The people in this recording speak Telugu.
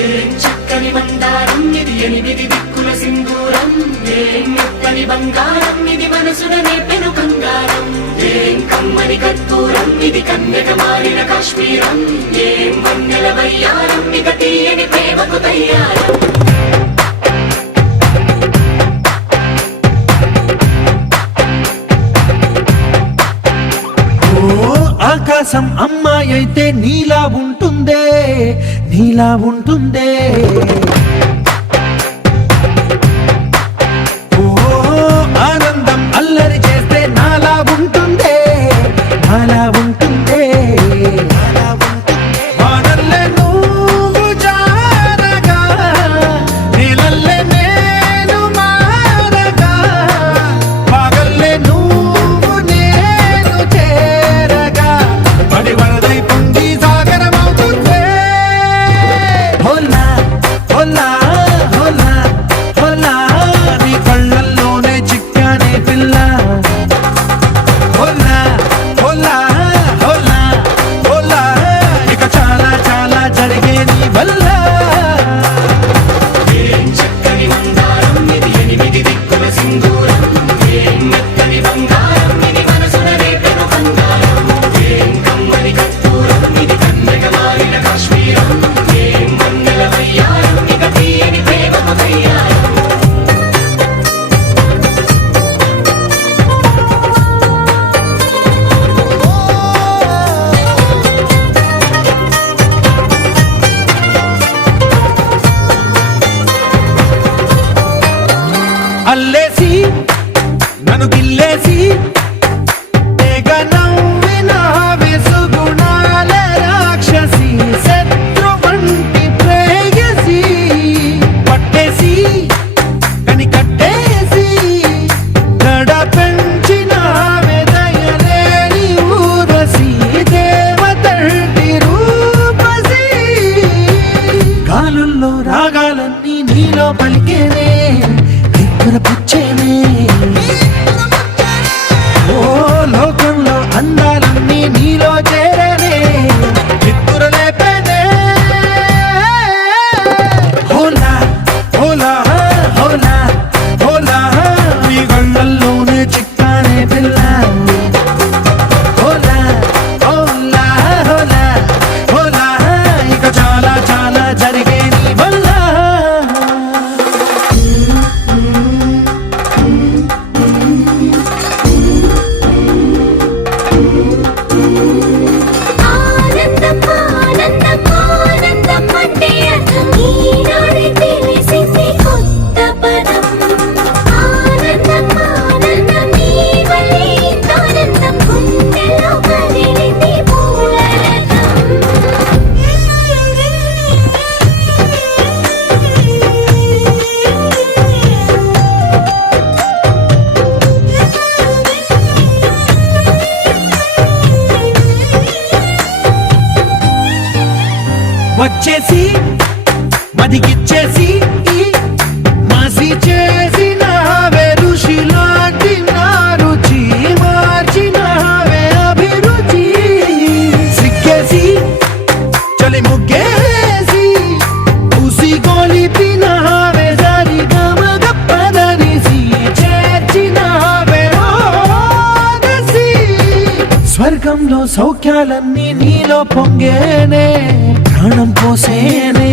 ఏం చక్కని మందారం ఇది, 8 దిక్కుల సింధూరం. ఏం మెత్తని బంగారం ఇది, మనసున నేర్పెను బంగారం. ఏం కమ్మని కర్పూరం ఇది, కన్యక మారిన కాశ్మీరం. ఏం వన్నెల వయ్యారం ఇక తీయని ప్రేమకు తయ్యారం. ఆకాశం అమ్మాయి అయితే నీలా ఉంటుందే, నీలా ఉంటుందే. ఓ ఆనందం అల్లరి చేస్తే నాలా ఉంటుందే, నాలా ఉంటుందే. వానల్లే నువ్వు జారగా, నీలల్లే నేను మారగా, పగల్లే నువ్వు నేను చేరగా, పడి వరదై పొంగి సాగరమవుతుందే. హోలా హోలా హోలా హోలా, నీ కళ్ళల్లోనే చిక్కానే పిల్ల. హోలా హోలా హోలా హోలా, ఇక చాలా చాలా జరిగే నీ వల్ల. ఏం చక్కని మందారం ఇది, 8 దిక్కుల సింధూరం. ఏం మెత్తని బంగారం ఇది, మనసున నేర్పెను బంగారం. ఏం కమ్మని కర్పూరం ఇది, కన్యక మారిన కాశ్మీరం. ఏం వన్నెల వయ్యారం ఇక తీయని ప్రేమకు తయ్యారం. అల్లేసి నన్ను గిల్లేసి తెగ నవ్విన వెసుగుణాల రాక్షసి, శత్రు వంటి ప్రేయసి, పట్టేసి కని కట్టేసి గడ పెంచిన వెదయలేని ఊరసి, దేవతంటి రూపసి. గాలుల్లో రాగాలన్నీ నీలో పలికేనే, పుచ్చేనే. ఓ లోకంలో అందాలన్నీ నీలో చేరనే, నిద్దురలేపేనే. హోలా హోలా హోలా హోలా, నీ కళ్ళల్లోనే చిక్కానే పిల్ల. హోలా హోలా హోలా హోలా, ఇక చాలా చాలా జరిగే నీ వల్ల. ఆనందం ఆనందం ఆనందం అంటే అర్థం ఈనాడే తెలిసింది కొత్త పదం. ఆనందం ఆనందం నీ వల్లే ఇంత ఆనందం, గుండెలో కదిలింది పూలరథం. వచ్చేసి మదిగిచ్చేసి మాసి చేసినావే, ఋషిలాంటి నా రుచి మార్చినావే అభిరుచి. సిగ్గేసి చలి ముగ్గేసి ఉసి గొలిపినావే, సరి గమగప్పదనిసి చేర్చినావే ఓదసి. స్వర్గంలో సౌఖ్యాలన్నీ నీలో పొంగేనే, ప్రాణం పోసేనే.